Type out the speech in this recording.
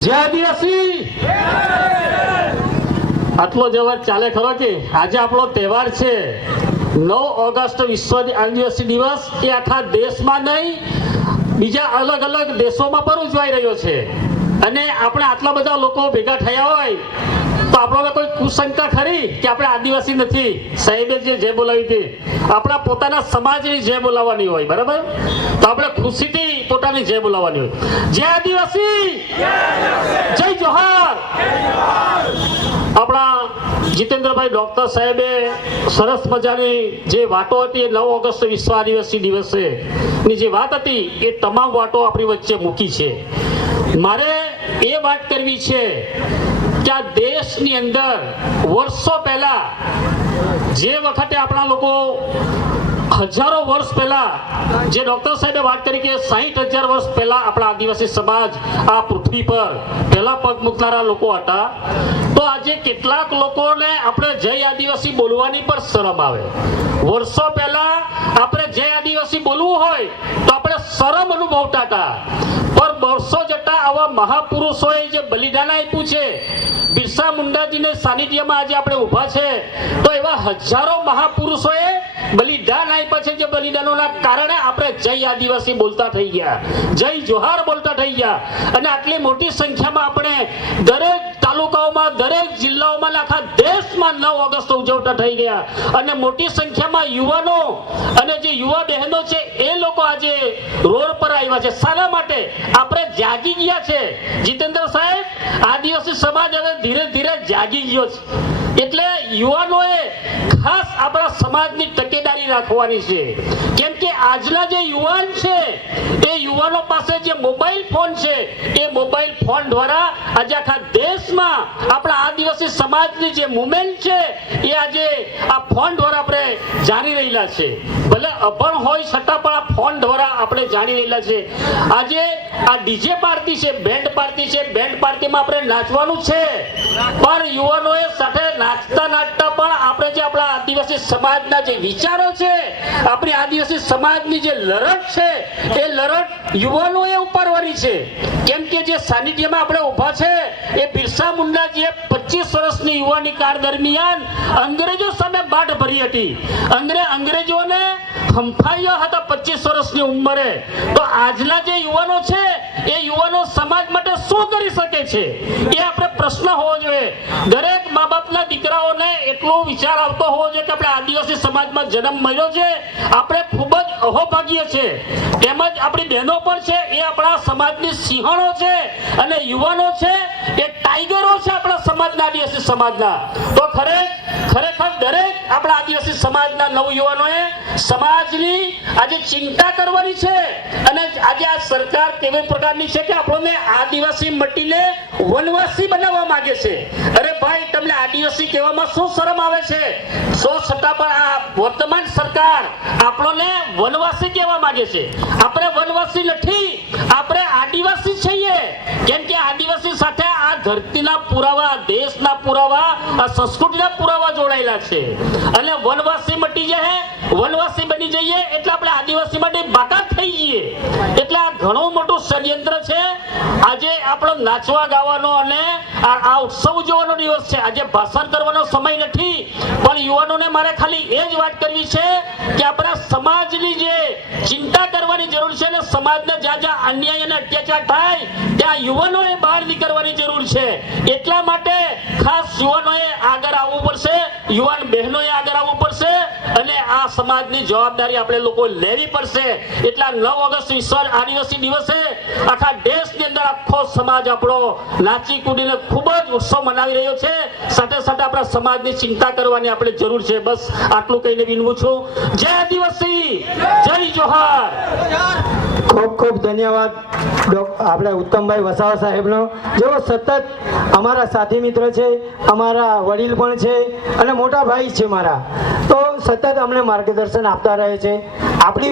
જય આદિવાસી આટલો જવાબ ચાલે ખરો કે આજે આપણો તહેવાર છે 9 ઓગસ્ટ વિશ્વ આદિવાસી દિવસ એ આખા દેશમાં નહીં બીજા અલગ અલગ દેશોમાં પણ ઉજવાઈ રહ્યો છે અને આપણે આટલા બધા લોકો ભેગા થયા હોય તો આપણને કોઈ કુશંકા ખરી કે આપણે આદિવાસી નથી સાહેબે જે બોલાવી હતી આપણા પોતાના સમાજની જે બોલાવવાની હોય બરાબર તો આપણે ખુશીથી પોતાની જે બોલાવવાની હોય જય આદિવાસી જય જોહાર આપણા જીતેન્દ્રભાઈ ડોક્ટર સાહેબે સરસ મજાની જે વાતો હતી 9 ઓગસ્ટ વિશ્વ આદિવાસી દિવસે ની જે વાત હતી એ તમામ વાતો આપણી વચ્ચે મૂકી છે મારે એ વાત કરવી છે કે આ દેશની અંદર વર્ષો પહેલા જે વખતે આપણા લોકો હજારો વર્ષ પહેલા જે ડોક્ટર સાહેબે વાત કરી કે 60,000 વર્ષ પહેલા આપણા આદિવાસી સમાજ આ પૃથ્વી પર પહેલા પગ મૂકનારા લોકો હતા તો આજે કેટલાક લોકોને આપણે જય આદિવાસી બોલવાની પણ શરમ આવે વર્ષો પહેલા આપણે જય આદિવાસી બોલવું હોય તો આપણે શરમ અનુભવતા હતા પણ વર્ષો જતા આવા મહાપુરુષોએ જે બલિદાન આપ્યું છે બિરસા મુંડાજીને સાનિધ્યમાં આજે આપણે ઊભા છે તો એવા હજારો મહાપુરુષોએ બલિદાન આપ્યા છે જે બલિદાનોના કારણે આપણે જય આદિવાસી બોલતા થઈ ગયા જય જોહાર બોલતા થઈ ગયા અને આટલી મોટી સંખ્યામાં આપણે દરેક તાલુકાઓમાં દરેક જિલ્લાઓમાં આખા દેશમાં 9 ઓગસ્ટ ઉજવતા થઈ ગયા અને મોટી સંખ્યામાં યુવાનો અને જે યુવા બહેનો છે એ લોકો આજે રોડ પર આવ્યા છે શાના માટે આપણે જાગી ગયા છે જીતેન્દ્ર સાહેબ આદિવાસી સમાજ હવે ધીરે ધીરે જાગી ગયો છે એટલે યુવાનોએ ખાસ આપણા સમાજની તકેદારી રાખવાની છે કેમ કે આજના જે યુવાન છે એ યુવાનો પાસે જે મોબાઈલ ફોન છે એ મોબાઈલ ફોન દ્વારા આજે આખા દેશમાં આપણા આદિવાસી સમાજની જે મુવમેન્ટ છે એ આજે આ ફોન દ્વારા આપણે જાણી રહેલા છે ભલે અભણ હોય છતાં પણ આ ફોન દ્વારા આપણે જાણી રહેલા છે આજે આ ડીજે પાર્ટી છે બેન્ડ પાર્ટીમાં આપણે નાચવાનું છે પણ યુવાનોએ સાથે નાચતા નાચતા પણ આપણે જે આપણા આદિવાસી સમાજના જે વિચારો છે આપણી આદિવાસી સમાજની જે લડત છે એ લડત યુવાનોએ ઉપાડવાની છે કેમ કે જે સાનિધ્યમાં આપણે ઊભા છે એ બિરસા મુંડાજીએ 25 વર્ષની યુવાની કાળ દરમિયાન અંગ્રેજો સામે બાટ ભરી હતી અંગ્રેજોને હંફાયા હતા 25 વર્ષની ઉંમરે તો આજના જે યુવાનો છે એ યુવાનો સમાજ માટે શું કરી શકે છે એ આપણે પ્રશ્ન હોવો જોઈએ દરેક મા બાપના દીકરાઓને એટલો વિચાર આવતો હોવો જોઈએ કે આપણે આદિવાસી સમાજમાં જન્મ મળ્યો છે આપણે ખૂબ જ અહોભાગ્ય છે તેમજ આપણી બહેનો પણ છે એ આપણા સમાજની સિંહણો છે અને યુવાનો છે એ ટાઈગરો છે આપણા સમાજના આદિવાસી સમાજના તો ખરેખર દરેક આપણા આદિવાસી સમાજના નવયુવાનોએ સમાજની આજે ચિંતા કરવાની છે અને આજે આ સરકાર કેવી પ્રકારની છે કે આપણને આદિવાસી મટીને વનવાસી બનાવવા માંગે છે અરે ભાઈ તમને આદિવાસી કહેવામાં શું શરમ આવે છે સો છતાં પણ આ વર્તમાન સરકાર આપણને વનવાસી કહેવા માંગે છે આપણે વનવાસી નથી આપણે આદિવાસી છીએ કેમ કે આદિવાસી સાથે આ ધરતીના પુરાવા દેશના પુરાવા આ સંસ્કૃતિના પુરાવા જોડાયેલા છે અને વનવાસી મટી જાય વનવાસી બની જઈએ એટલે આપણે આદિવાસી માટે બાકાત થઈ જઈએ એટલે આ ઘણું મોટું ષડયંત્ર છે આજે આપણો નાચવા ગાવાનો અને આ ઉત્સવ ઉજવવાનો દિવસ છે આજે ભાષણ કરવાનો સમય નથી પણ યુવાનોને મારે ખાલી એ જ વાત કરવી છે કે આપણા સમાજની જે ચિંતા કરવાની જરૂર છે અને સમાજને જ્યાં જ્યાં અન્યાય અને અત્યાચાર થાય ત્યાં યુવાનોએ બહાર નીકળવાની જરૂર છે એટલા માટે ખાસ યુવાનોએ આગળ આવવું પડશે યુવાન બહેનોએ આગળ આવવું પડશે અને આ સમાજની જવાબદારી આપણે લોકો લેવી પડશે એટલા 9 ઓગસ્ટ વિશ્વ આદિવાસી દિવસે આખા દેશની અંદર આખો સમાજ આપણો નાચી કૂદીને ખૂબ જ ઉત્સવ મનાવી રહ્યો છે સાથે સાથે આપણા સમાજની ચિંતા કરવાની આપણે જરૂર છે બસ આટલું કહીને વિનવું છું જય આદિવાસી જય જોહાર ખૂબ ખૂબ ધન્યવાદ આપણે ઉત્તમભાઈ વસાવા સાહેબનો જેઓ સતત અમારા સાથી મિત્ર છે અમારા વડીલ પણ છે અને મોટા ભાઈ છે મારા તો સતત અમને માર્ગદર્શન આપતા રહે છે આપણી